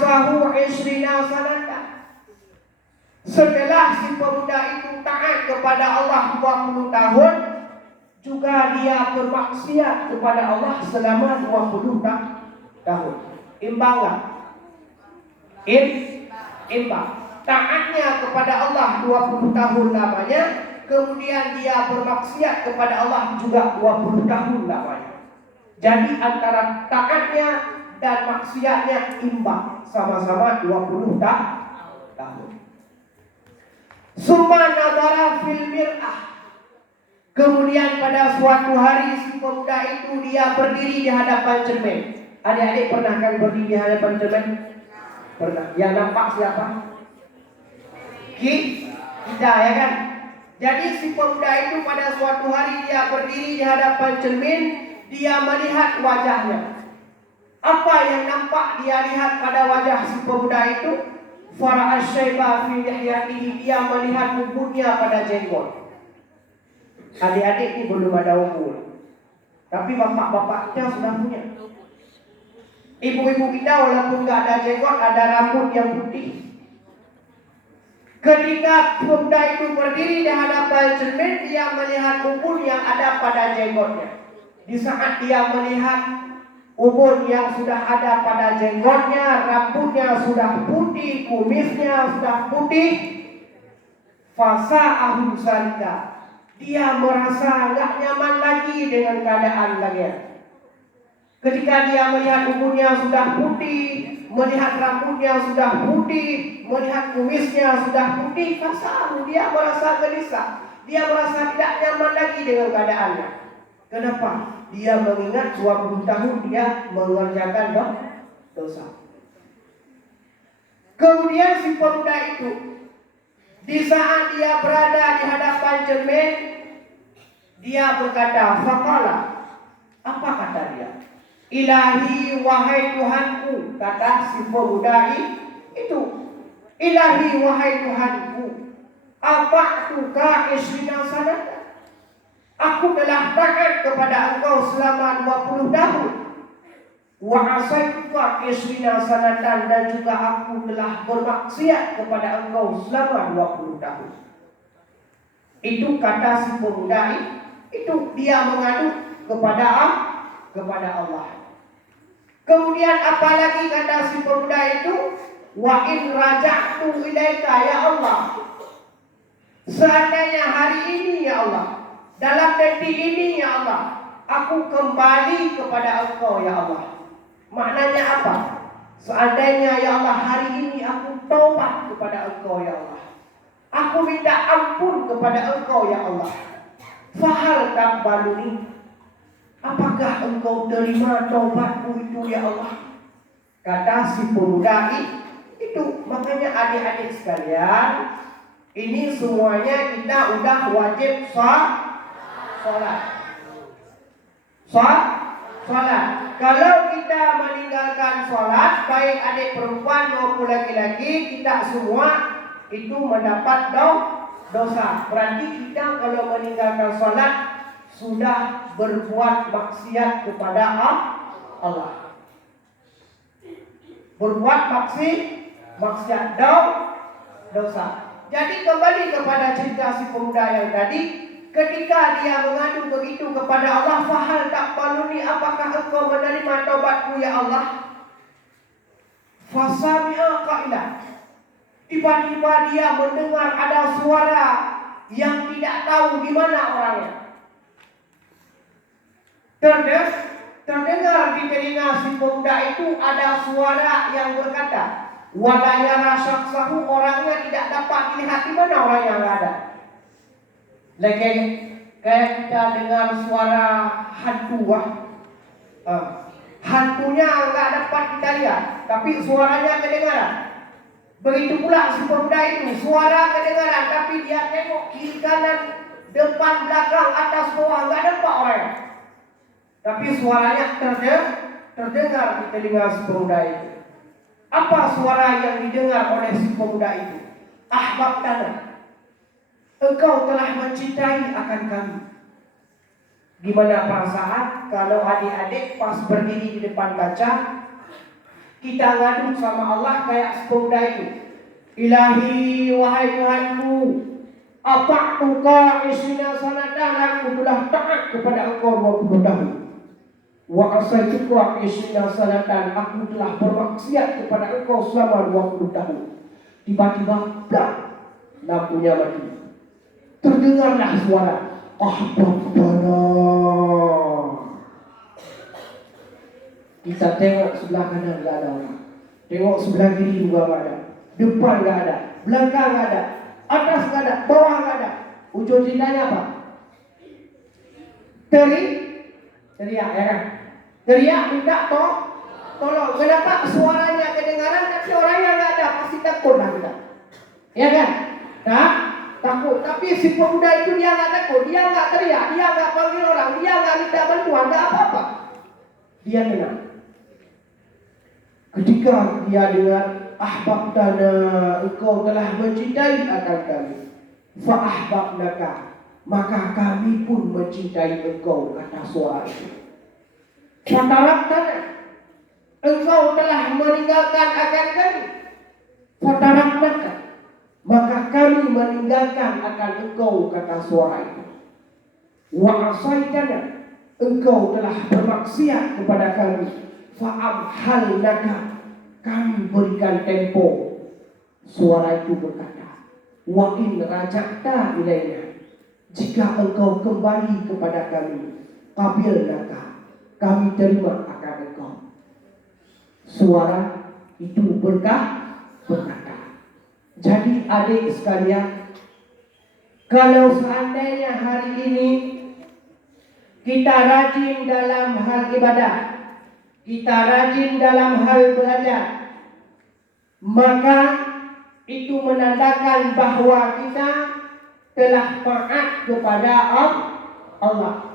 nafsahu 20 sanatan. Setelah si pemuda itu taat kepada Allah 20 tahun, juga dia bermaksiat kepada Allah selama 20 tahun. Imbang tak? Imbang. Taatnya kepada Allah 20 tahun lamanya, kemudian dia bermaksiat kepada Allah juga 20 tahun lamanya. Jadi antara taatnya dan maksiatnya imbang, sama-sama 20 tahun. Summa nadara fil mir'ah. Kemudian pada suatu hari si pemuda itu dia berdiri di hadapan cermin. Adik-adik pernah kan berdiri di hadapan cermin? Pernah. Yang nampak siapa? Kita, ya kan? Jadi si pemuda itu pada suatu hari dia berdiri di hadapan cermin, dia melihat wajahnya. Apa yang nampak dia lihat pada wajah si pemuda itu? Fara'a syaiba fi lihyatihi, dia melihat umurnya pada jenggot. Adik-adik ini belum ada umur, tapi bapak-bapaknya sudah punya. Ibu-ibu kita walaupun nggak ada jenggot, ada rambut yang putih. Ketika pemuda itu berdiri di hadapan cermin, dia melihat ubun yang ada pada jenggotnya. Di saat dia melihat ubun yang sudah ada pada jenggotnya, rambutnya sudah putih, kumisnya sudah putih, fasa'ahu zalika, dia merasa nggak nyaman lagi dengan keadaan lagi. Ketika dia melihat ubunnya sudah putih, melihat rambutnya sudah putih, melihat kumisnya sudah putih, fasa'ahu, dia merasa gelisah, dia merasa tidak nyaman lagi dengan keadaannya. Kenapa? Dia mengingat 20 tahun dia mengerjakan dosa. Kemudian si pemuda itu, di saat dia berada di hadapan cermin, dia berkata, faqala, apa kata dia? Ilahi, wahai Tuhanku, kata si pemuda itu. Ilahi, wahai Tuhanku, apa'tuka 20 sanatan. Aku telah taat kepada engkau selama 20 tahun. Wa asaituka 20 sanatan, dan juga aku telah bermaksiat kepada engkau selama 20 tahun. Itu kata si pemuda itu, dia mengadu kepada Allah. Kemudian apalagi kata si pemuda itu, wa in raja'tu ilaika ya Allah. Seandainya hari ini ya Allah, dalam detik ini ya Allah, aku kembali kepada engkau ya Allah. Maknanya apa? Seandainya ya Allah hari ini aku taubat kepada engkau ya Allah, aku minta ampun kepada engkau ya Allah. Fahal taqbaluni, apakah engkau terima taubatku itu ya Allah? Kata si pemuda itu. Makanya adik-adik sekalian, ini semuanya kita udah wajib sholat. Kalau kita meninggalkan sholat, baik adik perempuan maupun laki-laki, kita semua itu mendapat dosa. Berarti kita kalau meninggalkan sholat sudah berbuat maksiat kepada Allah. Berbuat maksiat dosa. Jadi kembali kepada cerita si pemuda yang tadi, ketika dia mengadu begitu kepada Allah, fahal taqbaluni, apakah engkau menerima taubatku ya Allah? Fasami'a qailan, tiba-tiba dia mendengar ada suara yang tidak tahu di mana orangnya. Terdengar di telinga si pemuda itu ada suara yang berkata, wala yara syakhsahu, orangnya tidak dapat dilihat di mana orang yang ada. Lagi kayak kita dengar suara hantu, hantunya nggak dapat kita lihat, tapi suaranya kedengaran. Begitu pula si pemuda itu, suara kedengaran, tapi dia tengok kiri kanan, depan belakang, atas bawah, nggak dapat orangnya. Tapi suaranya terdengar di telinga si pemuda itu. Apa suara yang didengar oleh si pemuda itu? Ahbabtana, engkau telah mencintai akan kami. Gimana perasaan kalau adik-adik pas berdiri di depan kaca, Kita ngadu sama Allah kayak sepemuda itu. Ilahi, wahai Tuhanku, apakah isinya sanatan, aku telah taat kepada Engkau 20 tahun. Wa asaituka isinya sanatan, aku telah bermaksiat kepada Engkau selama 20 tahun. Tiba-tiba, blak, lampunya mati. Terdengarlah suara, Rabbana. Kita tengok sebelah kanan tidak ada orang. Tengok sebelah kiri juga tidak ada. Depan tidak ada. Belakang tidak ada. Atas tidak ada. Bawah tidak ada. Ujung ceritanya apa? Teriak ya kan? Teriak minta tolong. Kenapa suaranya kedengaran tapi orangnya tidak ada? Pasti takutlah kita. Ya kan? Nah, takut. Tapi si pemuda itu dia tidak takut. Dia tidak teriak. Dia tidak panggil orang. Dia tidak minta bantuan. Tidak apa-apa. Dia tenang. Ketika dia dengar ahbabtana, engkau telah mencintai akan kami. Fa ahbabnaka, maka kami pun mencintai engkau, kata suara itu. Fataraktana, engkau telah meninggalkan akan kami. Fataraktaka, maka kami meninggalkan akan engkau, kata suara itu. Wa asaitana, engkau telah bermaksiat kepada kami. Fa'amhalnaka, kami berikan tempo. Suara itu berkata, wa in rajakta ilaina, jika engkau kembali kepada kami, qabilnaka, kami terima akan engkau. Suara itu berkata. Jadi adik sekalian, kalau seandainya hari ini kita rajin dalam hal ibadah, kita rajin dalam hal belajar, maka itu menandakan bahwa kita telah taat kepada Allah.